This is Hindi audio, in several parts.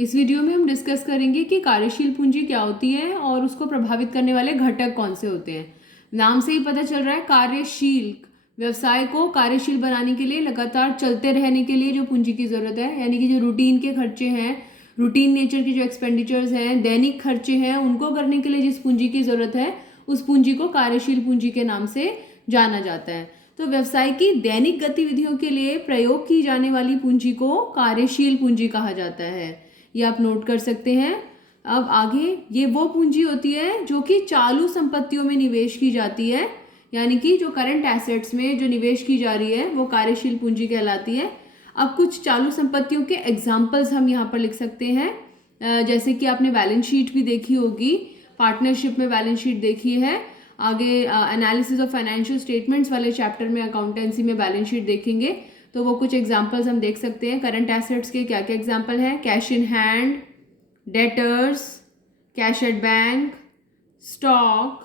इस वीडियो में हम डिस्कस करेंगे कि कार्यशील पूंजी क्या होती है और उसको प्रभावित करने वाले घटक कौन से होते हैं। नाम से ही पता चल रहा है, कार्यशील, व्यवसाय को कार्यशील बनाने के लिए, लगातार चलते रहने के लिए जो पूंजी की जरूरत है, यानी कि जो रूटीन के खर्चे हैं, रूटीन नेचर की जो एक्सपेंडिचर्स हैं, दैनिक खर्चे हैं, उनको करने के लिए जिस पूंजी की जरूरत है उस पूंजी को कार्यशील पूंजी के नाम से जाना जाता है। तो व्यवसाय की दैनिक गतिविधियों के लिए प्रयोग की जाने वाली पूंजी को कार्यशील पूंजी कहा जाता है। ये आप नोट कर सकते हैं। अब आगे, ये वो पूंजी होती है जो कि चालू संपत्तियों में निवेश की जाती है, यानी कि जो करंट एसेट्स में जो निवेश की जा रही है वो कार्यशील पूंजी कहलाती है। अब कुछ चालू संपत्तियों के एग्जाम्पल्स हम यहाँ पर लिख सकते हैं, जैसे कि आपने बैलेंस शीट भी देखी होगी, पार्टनरशिप में बैलेंस शीट देखी है। आगे एनालिसिस ऑफ फाइनेंशियल स्टेटमेंट्स वाले चैप्टर में अकाउंटेंसी में बैलेंस शीट देखेंगे, तो वो कुछ एग्जांपल्स हम देख सकते हैं। करंट एसेट्स के क्या क्या एग्जांपल हैं? Cash in hand, debtors, cash at bank, stock,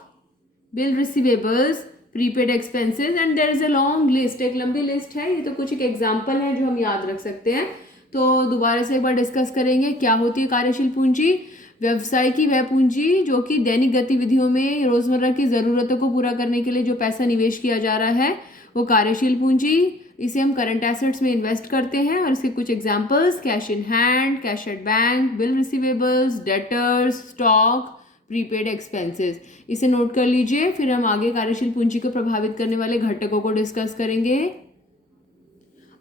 bill receivables, prepaid expenses and there is a long list. एक लंबी लिस्ट है, ये तो कुछ एक एग्जांपल है जो हम याद रख सकते हैं। तो दोबारा से एक बार डिस्कस करेंगे क्या होती है कार्यशील पूंजी। व्यवसाय की वह पूंजी जो कि दैनिक गतिविधियों में रोजमर्रा की जरूरतों को पूरा करने के लिए जो पैसा निवेश किया जा रहा है वो कार्यशील पूंजी। इसे हम करंट एसेट्स में इन्वेस्ट करते हैं और इसके कुछ examples: cash in hand, cash at bank, bill receivables, debtors, stock, prepaid expenses. इसे नोट कर लीजिए। फिर हम आगे कार्यशील पूंजी को प्रभावित करने वाले घटकों को डिस्कस करेंगे।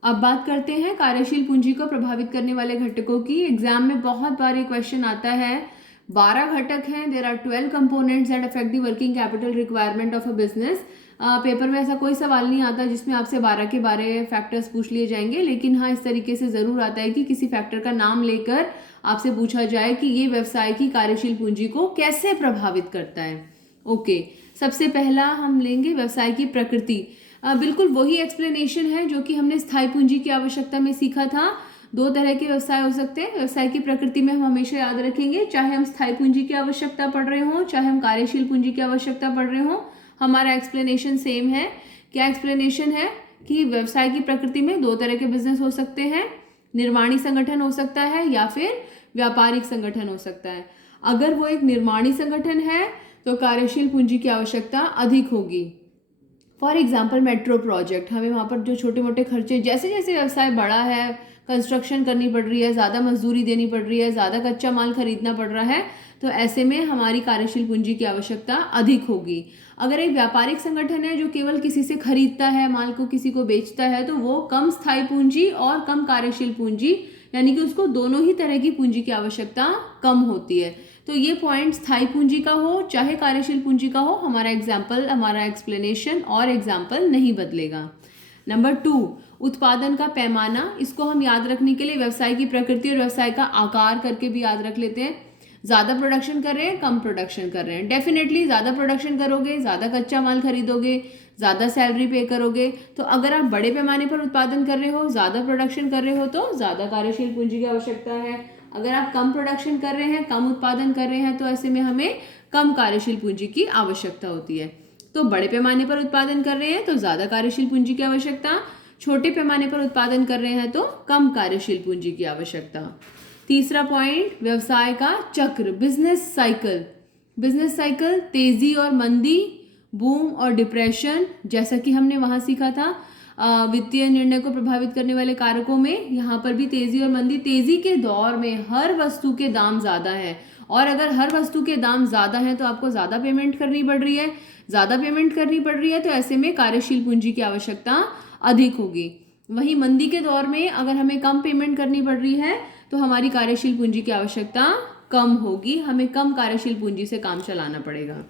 अब बात करते हैं कार्यशील पूंजी को प्रभावित करने वाले घटकों की। एग्जाम में बहुत बार ये क्वेश्चन आता है। 12 घटक हैं, there are 12 components that affect the working capital requirement of a business. Paper में ऐसा कोई सवाल नहीं आता जिसमें आपसे 12 के 12 फैक्टर्स पूछ लिए जाएंगे, लेकिन हाँ, इस तरीके से जरूर आता है कि किसी फैक्टर का नाम लेकर आपसे पूछा जाए कि ये व्यवसाय की कार्यशील पूंजी को कैसे प्रभावित करता है। ओके, सबसे पहला हम लेंगे व्यवसाय की प्रकृति। बिल्कुल वही एक्सप्लेनेशन है जो कि हमने स्थायी पूंजी की आवश्यकता में सीखा था। 2 तरह के व्यवसाय हो सकते हैं। व्यवसाय की प्रकृति में हम हमेशा याद रखेंगे, चाहे हम स्थायी पूंजी की आवश्यकता पढ़ रहे हों, चाहे हम कार्यशील पूंजी की आवश्यकता पढ़ रहे हों, हमारा एक्सप्लेनेशन सेम है। क्या एक्सप्लेनेशन है? कि व्यवसाय की प्रकृति में 2 तरह के बिजनेस हो सकते हैं। निर्माणी संगठन हो सकता है या फिर व्यापारिक संगठन हो सकता है। अगर वो एक निर्माणी संगठन है तो कार्यशील पूंजी की आवश्यकता अधिक होगी। फॉर एग्जाम्पल मेट्रो प्रोजेक्ट, हमें वहाँ पर जो छोटे मोटे खर्चे, जैसे जैसे व्यवसाय बड़ा है, कंस्ट्रक्शन करनी पड़ रही है, ज़्यादा मजदूरी देनी पड़ रही है, ज़्यादा कच्चा माल खरीदना पड़ रहा है, तो ऐसे में हमारी कार्यशील पूंजी की आवश्यकता अधिक होगी। अगर एक व्यापारिक संगठन है जो केवल किसी से खरीदता है माल को, किसी को बेचता है, तो वो कम स्थायी पूंजी और कम कार्यशील पूंजी, यानी कि उसको दोनों ही तरह की पूंजी की आवश्यकता कम होती है। तो ये पॉइंट स्थायी पूंजी का हो चाहे कार्यशील पूंजी का हो, हमारा एग्जाम्पल, हमारा एक्सप्लेनेशन और एग्जाम्पल नहीं बदलेगा। नंबर 2, उत्पादन का पैमाना। इसको हम याद रखने के लिए व्यवसाय की प्रकृति और व्यवसाय का आकार करके भी याद रख लेते हैं। ज़्यादा प्रोडक्शन कर रहे हैं, कम प्रोडक्शन कर रहे हैं। डेफिनेटली ज़्यादा प्रोडक्शन करोगे, ज़्यादा कच्चा माल खरीदोगे, ज़्यादा सैलरी पे करोगे। तो अगर आप बड़े पैमाने पर उत्पादन कर रहे हो, ज़्यादा प्रोडक्शन कर रहे हो, तो ज़्यादा कार्यशील पूंजी की आवश्यकता है। अगर आप कम प्रोडक्शन कर रहे हैं, कम उत्पादन कर रहे हैं, तो ऐसे में हमें कम कार्यशील पूंजी की आवश्यकता होती है। तो बड़े पैमाने पर उत्पादन कर रहे हैं तो ज़्यादा कार्यशील पूंजी की आवश्यकता, छोटे पैमाने पर उत्पादन कर रहे हैं तो कम कार्यशील पूंजी की आवश्यकता। तीसरा पॉइंट, व्यवसाय का चक्र, बिजनेस साइकिल। बिजनेस साइकिल, तेजी और मंदी, बूम और डिप्रेशन, जैसा कि हमने वहाँ सीखा था वित्तीय निर्णय को प्रभावित करने वाले कारकों में। यहाँ पर भी तेजी और मंदी। तेजी के दौर में हर वस्तु के दाम ज़्यादा है, और अगर हर वस्तु के दाम ज़्यादा हैं तो आपको ज़्यादा पेमेंट करनी पड़ रही है। ज़्यादा पेमेंट करनी पड़ रही है तो ऐसे में कार्यशील पूंजी की आवश्यकता अधिक होगी। वहीं मंदी के दौर में अगर हमें कम पेमेंट करनी पड़ रही है तो हमारी कार्यशील पूंजी की आवश्यकता कम होगी, हमें कम कार्यशील पूंजी से काम चलाना पड़ेगा।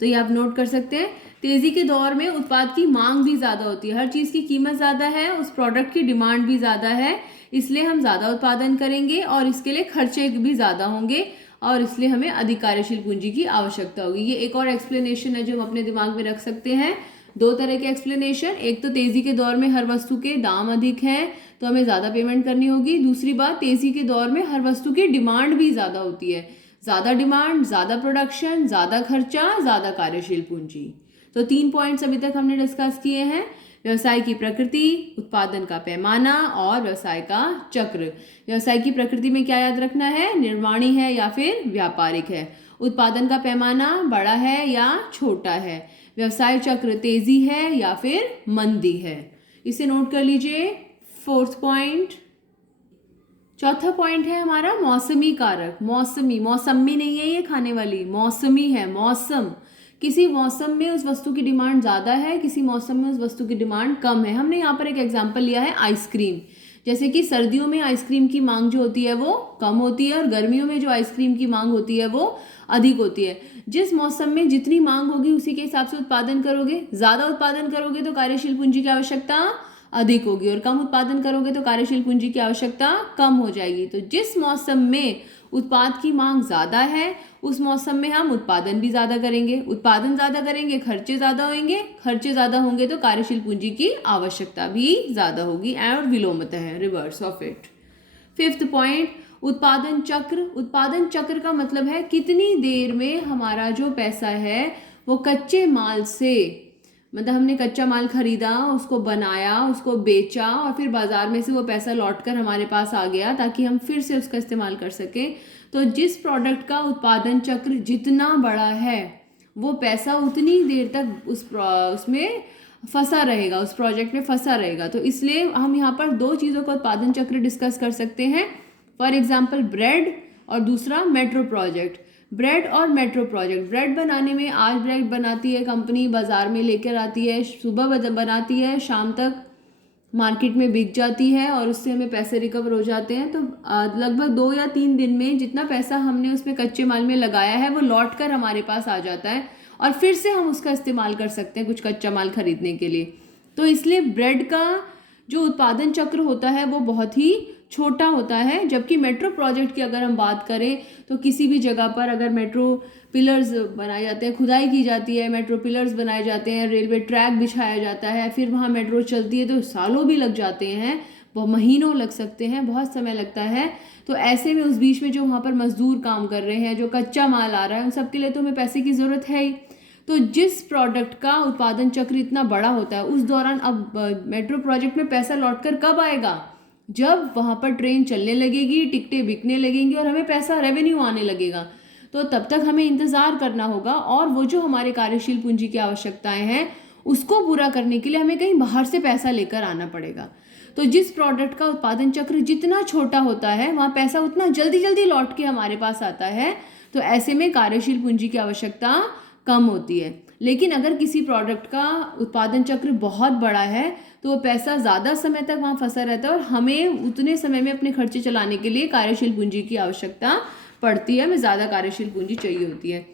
तो ये आप नोट कर सकते हैं। तेजी के दौर में उत्पाद की मांग भी ज़्यादा होती है, हर चीज़ की कीमत ज़्यादा है, उस प्रोडक्ट की डिमांड भी ज़्यादा है, इसलिए हम ज़्यादा उत्पादन करेंगे और इसके लिए खर्चे भी ज़्यादा होंगे और इसलिए हमें अधिक कार्यशील पूंजी की आवश्यकता होगी। ये एक और एक्सप्लेनेशन है जो हम अपने दिमाग में रख सकते हैं। 2 तरह के एक्सप्लेनेशन, एक तो तेजी के दौर में हर वस्तु के दाम अधिक हैं तो हमें ज़्यादा पेमेंट करनी होगी। दूसरी बात, तेजी के दौर में हर वस्तु की डिमांड भी ज़्यादा होती है, ज़्यादा डिमांड, ज़्यादा प्रोडक्शन, ज़्यादा खर्चा, ज़्यादा कार्यशील पूंजी। तो 3 पॉइंट्स अभी तक हमने डिस्कस किए हैं। व्यवसाय की प्रकृति, उत्पादन का पैमाना और व्यवसाय का चक्र। व्यवसाय की प्रकृति में क्या याद रखना है, निर्माणी है या फिर व्यापारिक है। उत्पादन का पैमाना बड़ा है या छोटा है। व्यवसाय चक्र तेजी है या फिर मंदी है। इसे नोट कर लीजिए। Fourth point. चौथा पॉइंट है हमारा मौसमी कारक। मौसमी, मौसमी नहीं है ये खाने वाली, मौसमी है, मौसम। किसी मौसम में उस वस्तु की डिमांड ज़्यादा है, किसी मौसम में उस वस्तु की डिमांड कम है। हमने यहाँ पर एक एग्जाम्पल लिया है आइसक्रीम। जैसे कि सर्दियों में आइसक्रीम की मांग जो होती है वो कम होती है और गर्मियों में जो आइसक्रीम की मांग होती है वो अधिक होती है। जिस मौसम में जितनी मांग होगी उसी के हिसाब से उत्पादन करोगे। ज़्यादा उत्पादन करोगे तो कार्यशील पूंजी की आवश्यकता अधिक होगी और कम उत्पादन करोगे तो कार्यशील पूंजी की आवश्यकता कम हो जाएगी। तो जिस मौसम में उत्पाद की मांग ज़्यादा है उस मौसम में हम उत्पादन भी ज़्यादा करेंगे। उत्पादन ज़्यादा करेंगे, खर्चे ज़्यादा होंगे, खर्चे ज़्यादा होंगे तो कार्यशील पूंजी की आवश्यकता भी ज़्यादा होगी। और विलोमतः है, reverse of it. Fifth point, उत्पादन चक्र। उत्पादन चक्र का मतलब है कितनी देर में हमारा जो पैसा है वो कच्चे माल से, मतलब हमने कच्चा माल खरीदा, उसको बनाया, उसको बेचा और फिर बाजार में से वो पैसा लौटकर हमारे पास आ गया ताकि हम फिर से उसका इस्तेमाल कर सकें। तो जिस प्रोडक्ट का उत्पादन चक्र जितना बड़ा है वो पैसा उतनी देर तक उसमें फंसा रहेगा, उस प्रोजेक्ट में फंसा रहेगा। तो इसलिए हम यहाँ पर दो चीज़ों का उत्पादन चक्र डिस्कस कर सकते हैं। फॉर एग्जाम्पल ब्रेड और दूसरा मेट्रो प्रोजेक्ट। ब्रेड और मेट्रो प्रोजेक्ट, ब्रेड बनाने में आज ब्रेड बनाती है कंपनी, बाज़ार में लेकर आती है, सुबह बनाती है, शाम तक मार्केट में बिक जाती है और उससे हमें पैसे रिकवर हो जाते हैं। तो लगभग 2 या 3 दिन में जितना पैसा हमने उसमें कच्चे माल में लगाया है वो लौट कर हमारे पास आ जाता है और फिर से हम उसका इस्तेमाल कर सकते हैं कुछ कच्चा माल खरीदने के लिए। तो इसलिए ब्रेड का जो उत्पादन चक्र होता है वो बहुत ही छोटा होता है। जबकि मेट्रो प्रोजेक्ट की अगर हम बात करें तो किसी भी जगह पर अगर मेट्रो पिलर्स बनाए जाते हैं, खुदाई की जाती है, मेट्रो पिलर्स बनाए जाते हैं, रेलवे ट्रैक बिछाया जाता है, फिर वहाँ मेट्रो चलती है तो सालों भी लग जाते हैं, बहुत महीनों लग सकते हैं, बहुत समय लगता है। तो ऐसे में उस बीच में जो वहाँ पर मजदूर काम कर रहे हैं, जो कच्चा माल आ रहा है, उन सब के लिए तो हमें पैसे की ज़रूरत है ही। तो जिस प्रोडक्ट का उत्पादन चक्र इतना बड़ा होता है उस दौरान अब मेट्रो प्रोजेक्ट में पैसा लौटकर कब आएगा, जब वहाँ पर ट्रेन चलने लगेगी, टिकटें बिकने लगेंगी और हमें पैसा रेवेन्यू आने लगेगा। तो तब तक हमें इंतज़ार करना होगा और वो जो हमारे कार्यशील पूंजी की आवश्यकताएं हैं उसको पूरा करने के लिए हमें कहीं बाहर से पैसा लेकर आना पड़ेगा। तो जिस प्रोडक्ट का उत्पादन चक्र जितना छोटा होता है वहाँ पैसा उतना जल्दी जल्दी लौट के हमारे पास आता है। तो ऐसे में कार्यशील पूंजी की आवश्यकता कम होती है। लेकिन अगर किसी प्रोडक्ट का उत्पादन चक्र बहुत बड़ा है तो वो पैसा ज़्यादा समय तक वहाँ फंसा रहता है और हमें उतने समय में अपने खर्चे चलाने के लिए कार्यशील पूंजी की आवश्यकता पड़ती है, हमें ज़्यादा कार्यशील पूंजी चाहिए होती है।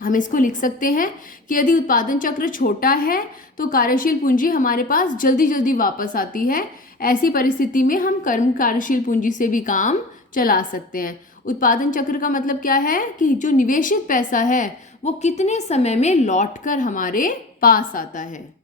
हम इसको लिख सकते हैं कि यदि उत्पादन चक्र छोटा है तो कार्यशील पूंजी हमारे पास जल्दी जल्दी वापस आती है। ऐसी परिस्थिति में हम कर्म कार्यशील पूंजी से भी काम चला सकते हैं। उत्पादन चक्र का मतलब क्या है कि जो निवेशित पैसा है वो कितने समय में लौटकर हमारे पास आता है।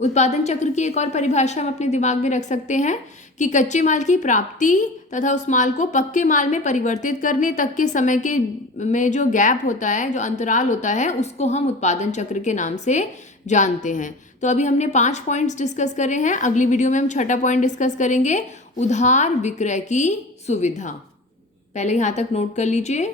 उत्पादन चक्र की एक और परिभाषा हम अपने दिमाग में रख सकते हैं कि कच्चे माल की प्राप्ति तथा उस माल को पक्के माल में परिवर्तित करने तक के समय के में जो गैप होता है, जो अंतराल होता है, उसको हम उत्पादन चक्र के नाम से जानते हैं। तो अभी हमने 5 पॉइंट्स डिस्कस करे हैं। अगली वीडियो में हम 6ठा पॉइंट डिस्कस करेंगे, उधार विक्रय की सुविधा। पहले यहाँ तक नोट कर लीजिए।